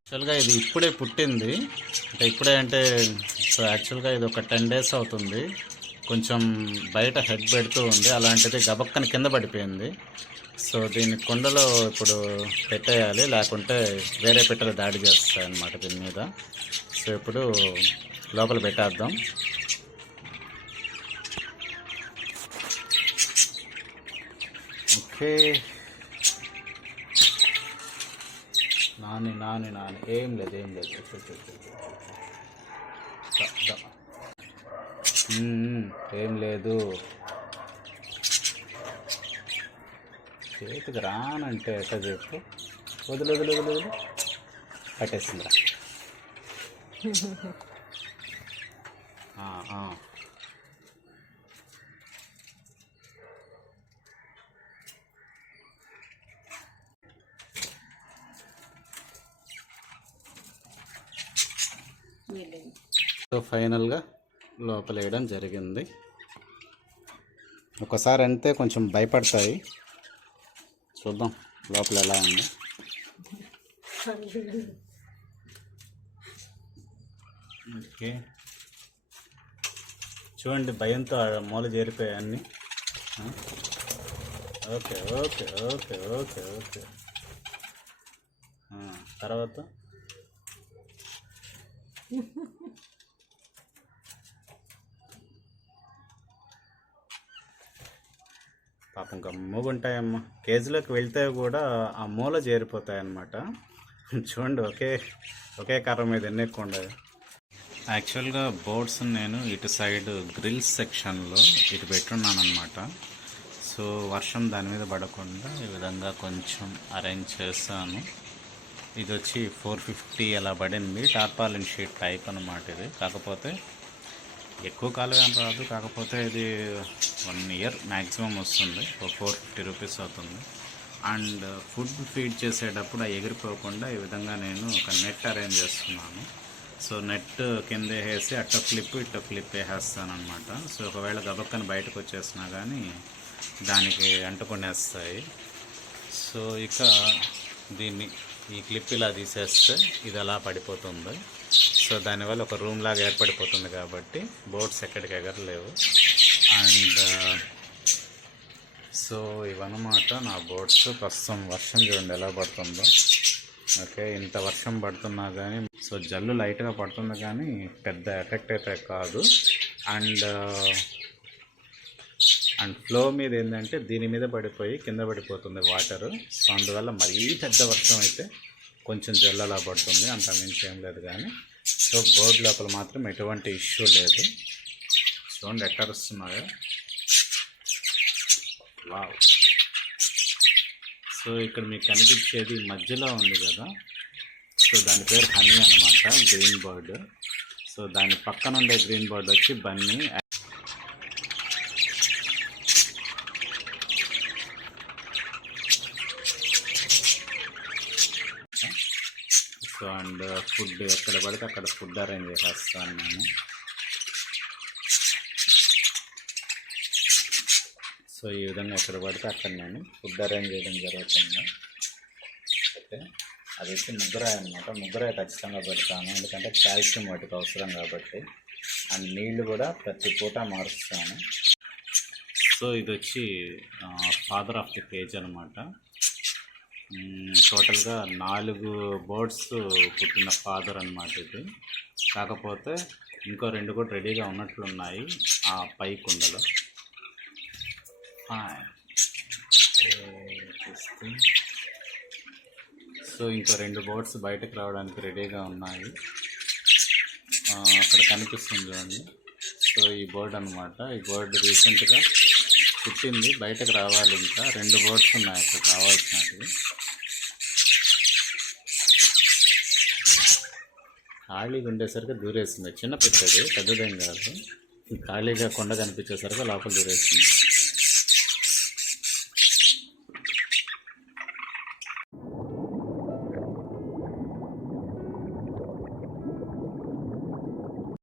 యాక్చువల్గా ఇది ఇప్పుడే పుట్టింది, అంటే సో యాక్చువల్గా ఇది ఒక 10 days అవుతుంది. కొంచెం బయట హెడ్ పెడుతూ ఉంది, అలాంటిది గబక్కని కింద పడిపోయింది. సో దీన్ని కుండలో ఇప్పుడు పెట్టేయాలి, లేకుంటే వేరే పెట్టెలు దాడి చేస్తాయి అన్నమాట దీని మీద. సో ఇప్పుడు లోపల పెట్టేద్దాం. ఓకే, నాని ఏం లేదు ఏం లేదు. చేతికి రానంటే ఎట్లా చెప్పు. వదులు పట్టేస్తుందిరా. సో ఫైనల్గా లోపల వేయడం జరిగింది. ఒకసారి అంతే కొంచెం భయపడతాయి. చూద్దాం లోపల ఎలా ఉంది. ఓకే, చూడండి భయంతో మూల చేరిపోయాయి అన్నీ. Okay okay okay okay okay తర్వాత పాపం గమ్ముగుంటాయమ్మా. కేజీలోకి వెళ్తే కూడా ఆ మూల చేరిపోతాయన్నమాట. చూడండి ఒకే కర్ర మీద ఎన్ని ఎక్కువ ఉండదు. యాక్చువల్గా బోర్డ్స్ నేను ఇటు సైడ్ గ్రిల్స్ సెక్షన్లో ఇటు పెట్టున్నాను అనమాట. సో వర్షం దాని మీద పడకుండా ఈ విధంగా కొంచెం అరేంజ్ చేస్తాను. ఇది వచ్చి 450 అలా పడింది. టార్పాలిన్ షీట్ టైప్ అనమాట ఇది. కాకపోతే ఎక్కువ కాలం ఏం రాదు, కాకపోతే ఇది 1 year మ్యాక్సిమం వస్తుంది. 450 రూపీస్ అవుతుంది. అండ్ ఫుడ్ ఫీడ్ చేసేటప్పుడు అవి ఎగిరిపోకుండా ఈ విధంగా నేను ఒక నెట్ అరేంజ్ చేస్తున్నాను. సో నెట్ కింద వేసి అట్టో క్లిప్ వేసేస్తాను అనమాట. సో ఒకవేళ గబక్కని బయటకు వచ్చేసినా కానీ దానికి అంటుకునేస్తాయి. సో ఇక దీన్ని ఈ క్లిప్ ఇలా తీసేస్తే ఇది అలా పడిపోతుంది. సో దానివల్ల ఒక రూమ్ లాగా ఏర్పడిపోతుంది కాబట్టి బోర్డ్స్ ఎక్కడికి ఎగరలేవు. అండ్ సో ఇవన్నమాట నా బోర్డ్స్. ప్రస్తుతం వర్షం చూడండి ఎలా పడుతుందో. ఓకే, ఇంత వర్షం పడుతున్నా కానీ సో జల్లు లైట్గా పడుతుంది కానీ పెద్ద ఎఫెక్ట్ అయితే కాదు. అండ్ ఫ్లో మీద ఏంటంటే దీని మీద పడిపోయి కింద పడిపోతుంది వాటరు. సో అందువల్ల మరీ పెద్ద వర్షం అయితే కొంచెం జల్లలా పడుతుంది, అంత మించి ఏం లేదు. కానీ సో బోర్డు లోపల మాత్రం ఎటువంటి ఇష్యూ లేదు. చూడండి ఎట్లా వస్తున్నాయో. వావ్. సో ఇక్కడ మీకు కనిపించేది మధ్యలో ఉంది కదా, సో దాని పేరు హనీ అనమాట, గ్రీన్ బర్డ్. సో దాని పక్కన ఉండే గ్రీన్ బర్డ్ వచ్చి బన్నీ. సో అండ్ ఫుడ్ ఎక్కడ పడితే అక్కడ ఫుడ్ అరేంజ్ చేసేస్తాను నేను. సో ఈ విధంగా ఎక్కడ పడితే అక్కడ నేను ఫుడ్ అరేంజ్ చేయడం జరుగుతుంది. ఓకే, అదైతే ముగ్గురాయి అనమాట. ముగ్గురాయి ఖచ్చితంగా పెడతాను, ఎందుకంటే కాల్షియం వాటికి అవసరం కాబట్టి. అండ్ నీళ్లు కూడా ప్రతి పూట మారుస్తాను. సో ఇది వచ్చి ఫాదర్ ఆఫ్ ది కేజ్ అనమాట. టోటల్గా 4 బర్డ్స్ పుట్టిన ఫాదర్ అనమాట ఇది. కాకపోతే ఇంకో 2 కూడా రెడీగా ఉన్నట్లున్నాయి ఆ పై కుండలో. సో ఇంకో 2 బర్డ్స్ బయటకు రావడానికి రెడీగా ఉన్నాయి. అక్కడ కనిపిస్తుంది చూడండి. సో ఈ బర్డ్ అనమాట. ఈ బర్డ్ రీసెంట్గా పుట్టింది, బయటకు రావాలి. ఇంకా 2 బర్డ్స్ ఉన్నాయి అక్కడ కావాల్సినవి. ఖాళీగా ఉండేసరికి దూరేసింది. చిన్న పెట్టేది, పెద్దదేం కాదు. ఖాళీగా కొండ కనిపించేసరికి లోపల దూరేసింది.